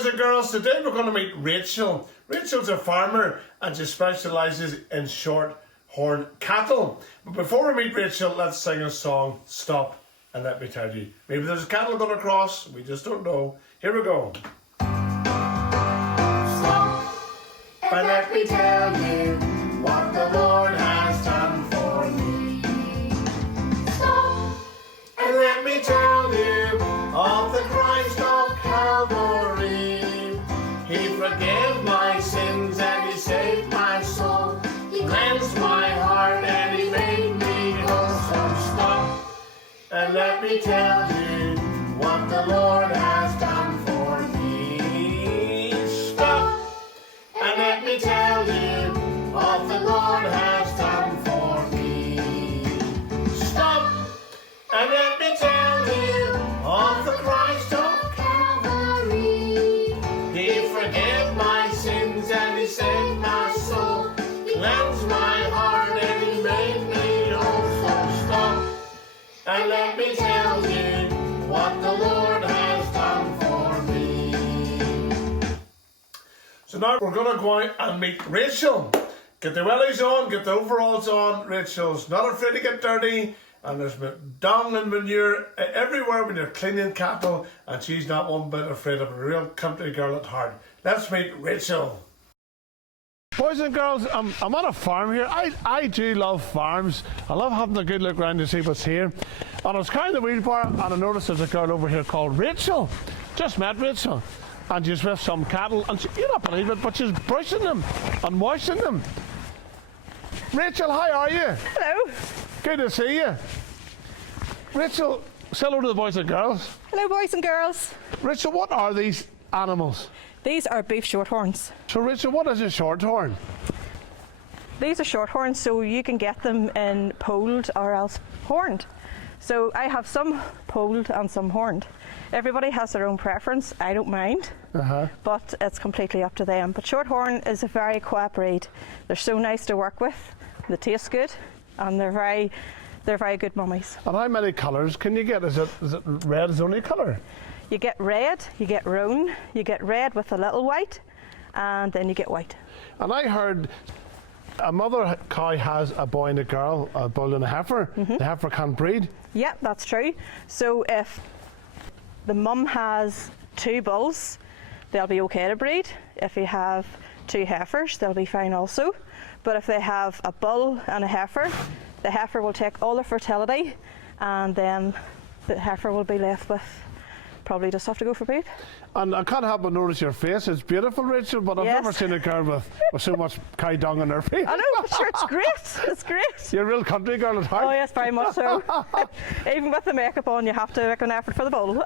boys and girls, today we're going to meet Rachael. Rachael's a farmer and she specialises in Shorthorn cattle. But before we meet Rachael, let's sing a song, Stop and Let Me Tell You. Maybe there's a cattle going across, we just don't know. Here we go. Stop and let me tell you what the Lord has done for me. Stop And let me tell you of the Christ of Calvary. He forgave my sins and He saved my soul. He cleansed my heart and He made me whole. So stop and let me tell you what the Lord has done for me. Stop and let me tell you what the Lord has done for me. Stop and let me tell you of the Christ of Calvary. He forgave my sins and He saved my soul. He cleansed my heart and He made me whole. So stop and let me tell you what the Lord has done for me. So now we're going to go out and meet Rachael. Get the wellies on, get the overalls on. Rachel's not afraid to get dirty. And there's dung and manure everywhere when you're cleaning cattle, and she's not one bit afraid of it. A real country girl at heart. Let's meet Rachael. Boys and girls, I'm on a farm here. I do love farms. I love having a good look around to see what's here. And I was carrying the wheelbarrow and I noticed there's a girl over here called Rachael. Just met Rachael. And she's with some cattle, and you don't believe it, but she's brushing them and washing them. Rachael, how are you? Hello. Good to see you. Rachael, say hello to the boys and girls. Hello, boys and girls. Rachael, what are these animals? These are beef shorthorns. So, Rachael, what is a shorthorn? These are shorthorns, so you can get them in polled or else horned. So I have some polled and some horned. Everybody has their own preference. I don't mind, but it's completely up to them. But shorthorn is a very quiet breed. They're so nice to work with. They taste good, and they're very good mummies. And how many colours can you get? Is it red is the only colour? You get red, you get roan, you get red with a little white, and then you get white. And I heard a mother cow has a boy and a girl, a bull and a heifer. The heifer can't breed. Yeah, that's true. So if the mum has two bulls, they'll be okay to breed. If you have two heifers, they'll be fine also. But if they have a bull and a heifer, the heifer will take all the fertility, and then the heifer will be left with probably just have to go for breed. And I can't help but notice your face. It's beautiful, Rachael, but I've Yes. never seen a girl with so much cow dung on her face. I know, but sure, it's great. It's great. You're a real country girl at heart. Oh yes, very much so. Even with the makeup on, you have to make an effort for the bull.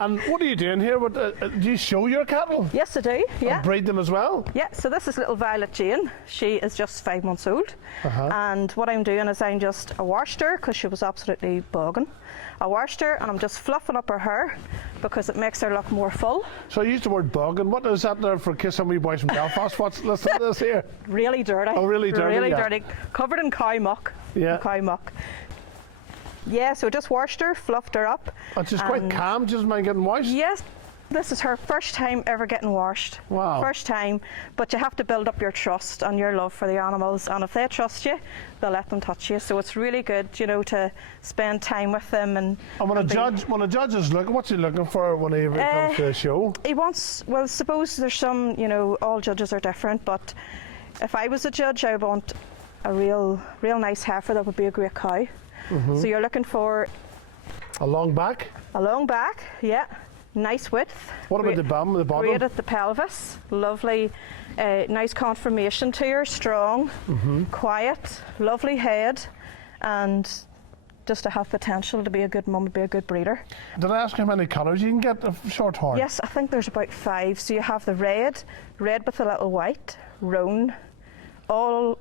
And what are you doing here? Do you show your cattle? Yes, I do. Yeah. And breed them as well? Yeah, so this is little Violet Jane. She is just 5 months old. And what I'm doing is I washed her because she was absolutely bogging. I washed her and I'm just fluffing up her hair because it makes her look more full. So I used the word bogging. What is that there for kiss somebody boys from Belfast? Listen to this here. Really dirty. Oh, really dirty, Really yeah. dirty. Covered in cow muck. Yeah. Cow muck. Yeah, so just washed her, fluffed her up. And she's quite calm, she doesn't mind getting washed. Yes. This is her first time ever getting washed. Wow. First time, but you have to build up your trust and your love for the animals, and if they trust you, they'll let them touch you. So it's really good, you know, to spend time with them. And when a judge is looking, what's he looking for when he comes to a show? He wants, well, suppose there's some, you know, all judges are different, but if I was a judge, I would want a real nice heifer that would be a great cow. So you're looking for a long back? A long back, yeah. Nice width. What about the bum, the bottom? Great at the pelvis. Lovely, nice conformation to her. Strong, quiet, lovely head, and just to have potential to be a good mum, be a good breeder. Did I ask how many colours you can get of Shorthorn? Yes, I think there's about 5. So you have the red with a little white, roan, all.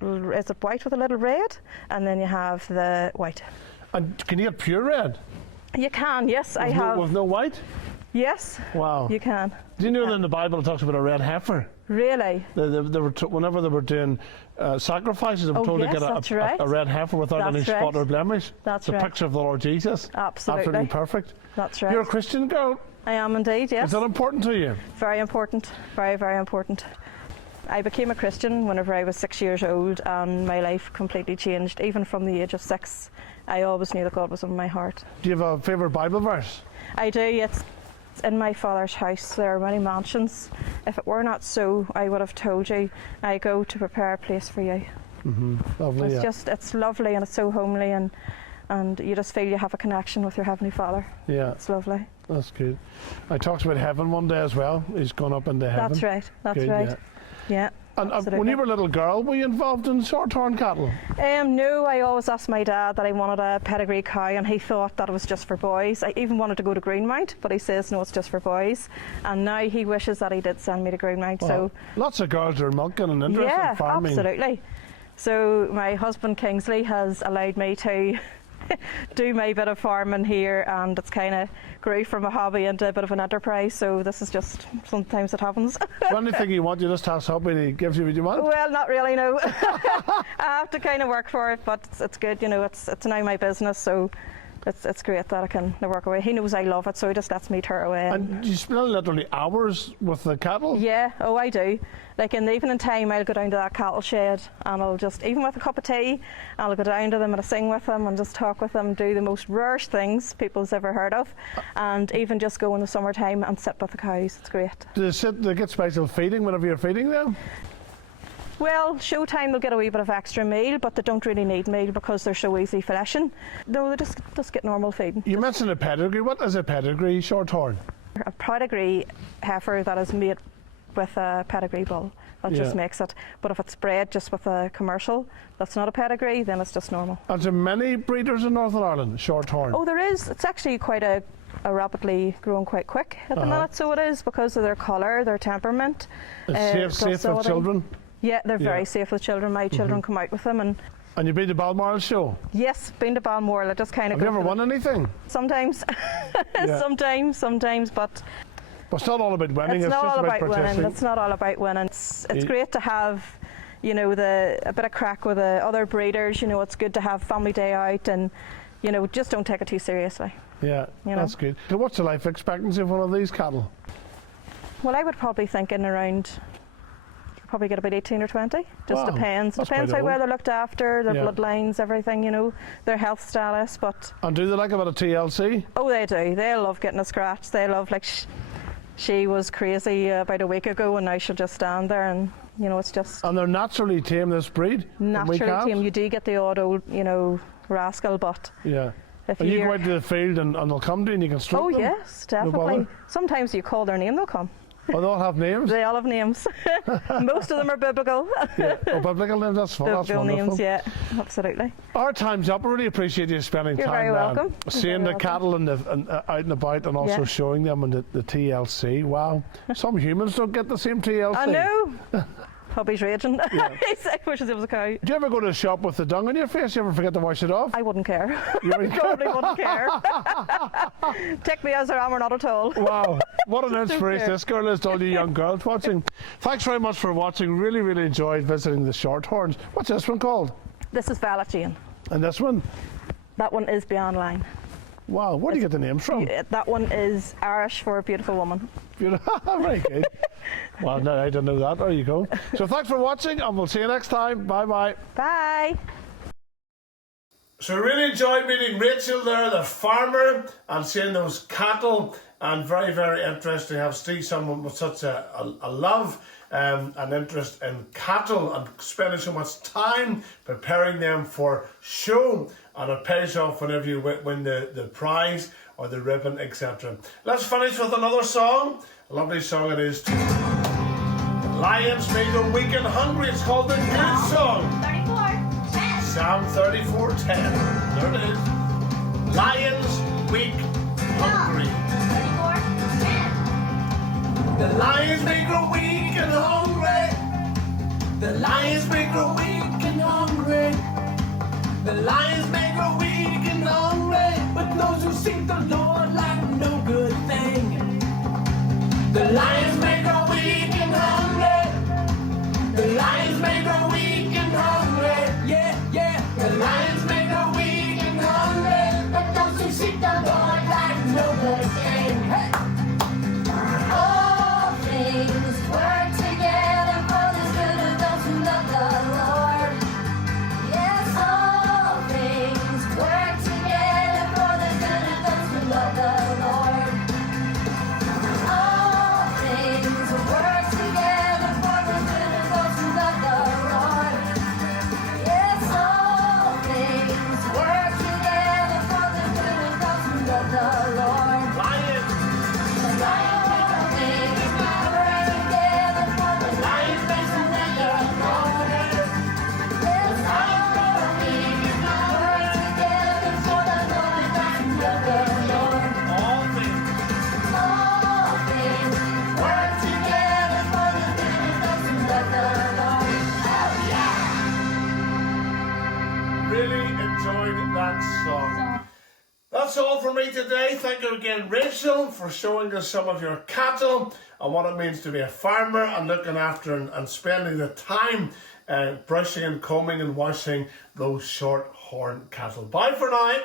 Is it white with a little red? And then you have the white. And can you get pure red? You can, yes. I have. With no white? Yes. Wow. You can. Do you know that in the Bible it talks about a red heifer? Really? They were whenever they were doing sacrifices, they were told to get a red heifer without any spot or blemish. That's the right. Picture of the Lord Jesus. Absolutely. Absolutely perfect. That's right. You're a Christian girl. I am indeed, yes. Is that important to you? Very important, very, very important. I became a Christian whenever I was 6 years old, and my life completely changed. Even from the age of 6, I always knew that God was in my heart. Do you have a favourite Bible verse? I do. It's in my Father's house there are many mansions. If it were not so, I would have told you, I go to prepare a place for you. Lovely. It's lovely, and it's so homely, and you just feel you have a connection with your Heavenly Father. Yeah. It's lovely. That's good. I talked about heaven one day as well. He's gone up into heaven. That's right. That's Good, right. Yeah. And when you were a little girl, were you involved in Shorthorn cattle? No, I always asked my dad that I wanted a pedigree cow, and he thought that it was just for boys. I even wanted to go to Greenmount, but he says no, it's just for boys. And now he wishes that he did send me to Greenmount. Well, so lots of girls are milking and interested in farming. Absolutely. So my husband Kingsley has allowed me to do my bit of farming here, and it's kind of grew from a hobby into a bit of an enterprise. So this is just, sometimes it happens. Anything you want, you just ask hubby and he gives you what you want? Well, not really, no. I have to kind of work for it, but it's good, you know. It's now my business, so it's great that I can work away. He knows I love it, so he just lets me turn away. And you spend literally hours with the cattle? Yeah, oh, I do. Like in the evening time, I'll go down to that cattle shed, and I'll just, even with a cup of tea, I'll go down to them and I'll sing with them and just talk with them, do the most rarest things people's ever heard of, and even just go in the summertime and sit with the cows. It's great. Do they get special feeding whenever you're feeding them? Well, showtime they'll get a wee bit of extra meal, but they don't really need meal because they're so easy fleshing. No, they just get normal feeding. You mentioned a pedigree. What is a pedigree, Shorthorn? A pedigree heifer that is made with a pedigree bull. That just makes it. But if it's bred just with a commercial, that's not a pedigree, then it's just normal. Are there many breeders in Northern Ireland, Shorthorn? Oh, there is. It's actually quite a rapidly growing quite quick at the minute, so it is, because of their colour, their temperament. It's safe with children? Yeah, they're very safe with children. My children come out with them. And you've been to Balmoral show? Yes, been to Balmoral. I just kind of. Have you ever won anything? Sometimes, sometimes, but. But it's not all about winning. It's not just all about winning. It's not all about winning. It's great to have, you know, a bit of crack with the other breeders. You know, it's good to have family day out, and you know, just don't take it too seriously. Yeah, that's good. So what's the life expectancy of one of these cattle? Well, I would probably think in around. Probably get about 18 or 20. Just depends. Depends how well they're looked after, their bloodlines, everything, you know, their health status. But and do they like a bit of TLC? Oh, they do. They love getting a scratch. They love, like, she was crazy about a week ago, and now she'll just stand there, and you know, it's just. And they're naturally tame, this breed. Naturally tame. You do get the odd old, you know, rascal, but. Yeah. And you go out to the field and they'll come to you and you can stroke them? Oh yes, definitely. Sometimes you call their name, they'll come. Oh, they all have names? They all have names. Most of them are biblical. Yeah. Oh, biblical names, that's fun. Biblical names, yeah, absolutely. Our time's up. I really appreciate you spending You're time very welcome. Seeing the cattle and out and about, and also showing them and the TLC. Wow. Some humans don't get the same TLC. I know. Hubby's raging. He's like, wishes it was a cow. Do you ever go to the shop with the dung on your face? You ever forget to wash it off? I wouldn't care. You probably wouldn't care. Take me as I am or not at all. Wow, what an inspiration this girl is to all you young girls watching. Thanks very much for watching. Really, really enjoyed visiting the Shorthorns. What's this one called? This is Violet Jane. And this one? That one is Beyond Line. Wow, where do you get the names from? That one is Irish for a beautiful woman. Beautiful. Very good. Well, no, I didn't know that. There you go. So thanks for watching, and we'll see you next time. Bye-bye. Bye. So I really enjoyed meeting Rachael there, the farmer, and seeing those cattle, and very, very interesting to see someone with such a love and interest in cattle and spending so much time preparing them for show, and it pays off whenever you win the prize or the ribbon, etc. Let's finish with another song. A lovely song it is too. Lions may go weak and hungry. It's called the Good Song. 34:10. Psalm 34:10. There it is. Lions weak, hungry. 34:10. The lions may grow weak and hungry. The lions may grow weak and hungry. The lions may grow weak and hungry, but those who seek the Lord lack no good thing. The lions may grow weak and hungry. The lions may grow weak and hungry. Yeah, yeah. The lions may grow weak and hungry, But those who seek the Lord lack no good thing. hey. really enjoyed that song. That's all for me today. Thank you again, Rachael, for showing us some of your cattle and what it means to be a farmer and looking after and spending the time brushing and combing and washing those Shorthorn cattle. Bye for now.